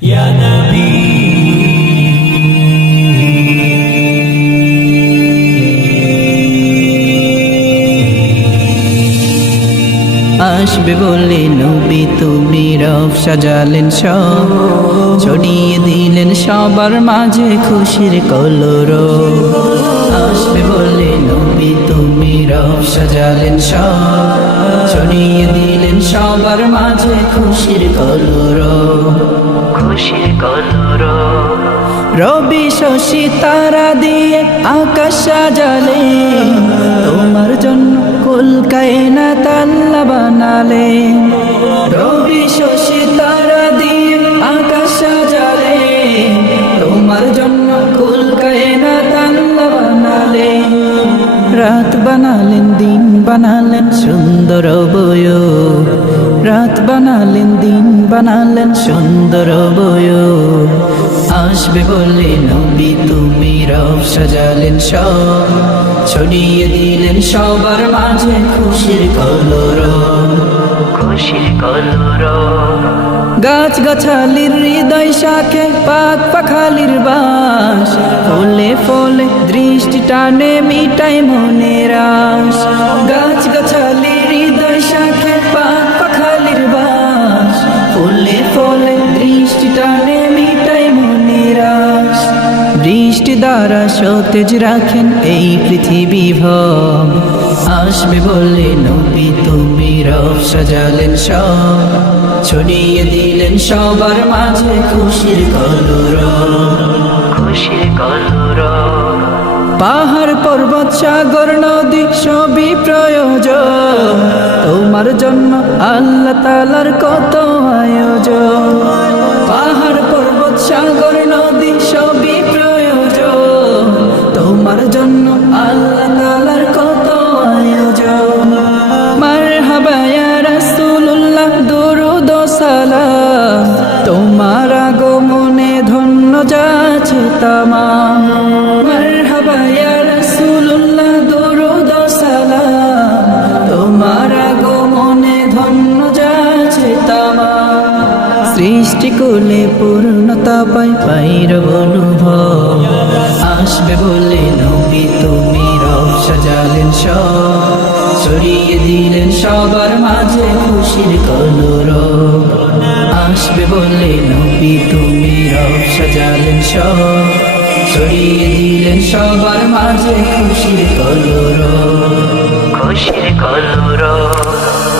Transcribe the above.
يا نبي আসবে বলে নবী তুমি রব সাজালেন সব, ছড়িয়ে দিলেন সবার মাঝে খুশির কলরব। আসবে বলে নবী তুমি রব সাজালেন সব, ছড়িয়ে দিলেন সবার মাঝে খুশির কলরব, খুশির কলরব। রবি শশী তারা দিয়ে আকাশ সাজালে, তোমার জন্য কুল কায়নাত আল্লাহ বানালে। রবি শশী তারা দিয়ে আকাশ সাজালে, তোমার জন্য কুল কায়নাত আল্লাহ বানালে। রাত বানালেন দিন বানালেন সুন্দর বয়, রাত বানালেন দিন বানালেন সুন্দর বয়। আসবে বলে নবী তুমি রব সাজালেন সব, ছড়িয়ে দিলেন সবার মাঝে খুশির কলরব, খুশির কলরব। গাছ গাছালির হৃদয় শাখে পাক পাখালির বাস, ফলে ফলে দৃষ্টি টানে মিটাই মনের আশ। গাছ গাছালির হৃদয় শাখে পাক পাখালির বাস, ফলে ফলে দৃষ্টি টানে মিটাই মনের আশ। বৃষ্টি দ্বারা সতেজ রাখেন এই পৃথিবী ভব, আসবে বলে নবী তুমি রব সাজালেন সব, ছড়িয়ে দিলেন সবার মাঝে খুশির কলরব, খুশির কলরব। পাহাড় পর্বত সাগর নদী সবই প্রয়োজন, তোমার জন্য আল্লাহ তাআলার কত আয়োজন। পাহাড় পর্বত সাগর নদী সবই প্রয়োজন, তোমার জন্য আল্লাহ তাআলার কত আয়োজন। মারহাবা ইয়া রাসূলুল্লাহ দুরুদ ও সালাম, তোমার আগমনে ধন্য যাচ্ছে তামাম। মারহাবা ইয়া রাসূলুল্লাহ দুরুদ ও সালাম, তোমার আগমনে ধন্য যাচ্ছে তামাম। সৃষ্টি কুলে পূর্ণতা পাই পাইর অনুভব, আসবে বলে নবী তুমি রব সাজালেন সব, ছড়িয়ে দিলেন সবার মাঝে খুশির কলরব। আসবে বলে নবী তুমি রব সাজালেন সব, ছড়িয়ে দিলেন সবার মাঝে খুশির কলরব, খুশির কলরব।